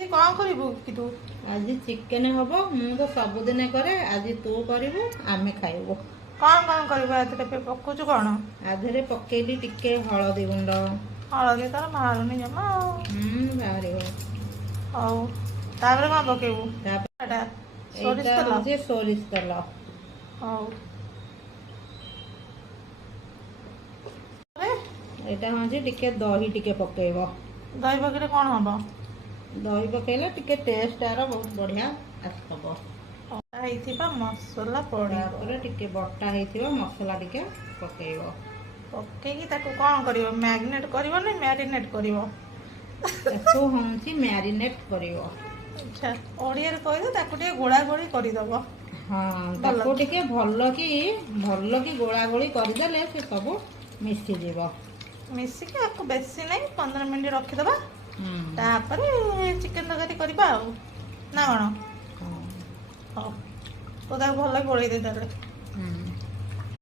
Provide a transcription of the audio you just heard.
କଣ କରିବୁ କି ତୁ? ଆଜି ଚିକେନ ହବ। ମୁଁ ତ ସବୁଦିନେ କରେ, ଆଜି ତୁ କରିବୁ, ଆମେ ଖାଇବୁ। କଣ କରିବୁ ଏଥିରେ ପକଉଛୁ କଣ? ଆଧରେ ପକେଇଲି ଟିକେ ହଳଦୀ ଗୁଣ୍ଡ। ହଳଦୀ ତାର ବାହାରୁନି ଜମା ଆଉ। ବାହାରିବ। ହଉ ତାପରେ କଣ ପକେଇବୁ? ତାପରେ ଏଟା ସୋରିଷ ଏଇଟା ତେଲ। ହଉଛି ସୋରିଷ ତେଲ। ହଉ। ଏଇଟା ହଉଛି ଟିକେ ଦହି ଟିକେ ପକେଇବ। ଦହି ପକେଇଲେ କଣ ହବ? ଦହି ପକେଇଲେ ଟିକେ ଟେଷ୍ଟ ତାର ବହୁତ ବଢିଆ ଆସିବ। ହେଇଥିବା ମସଲା ପଡିବ। ତାପରେ ଟିକେ ବଟା ହେଇଥିବ ମସଲା ଟିକେ ପକେଇବ। ପକେଇକି ତାକୁ କଣ କରିବ? ମ୍ୟାଗନେଟ କରିବ ନା ମ୍ୟାରିନେଟ କରିବ? ତାକୁ ହଉଛି ମ୍ୟାରିନେଟ କରିବ। ଆଚ୍ଛା ଓଡ଼ିଆରେ କହିଲେ ତାକୁ ଟିକେ ଗୋଳା ଗୋଳି କରିଦବ। ହଁ ଭଲ ତାକୁ ଟିକେ ଭଲ କି ଗୋଳା ଗୋଳି କରିଦେଲେ ସେ ସବୁ ମିଶିଯିବ। ମିଶିକି ଆକୁ ବେଶୀ ନାହିଁ 15 ମିନିଟ୍ ରଖିଦବା। ହୁଁ ତାପରେ ଚିକେନ ତରକାରୀ କରିବା ଆଉ ନା କଣ? ହଁ। ହଉ ତୁ ତାକୁ ଭଲ ଗୋଳେଇ ଦେ ତାହେଲେ। ହୁଁ।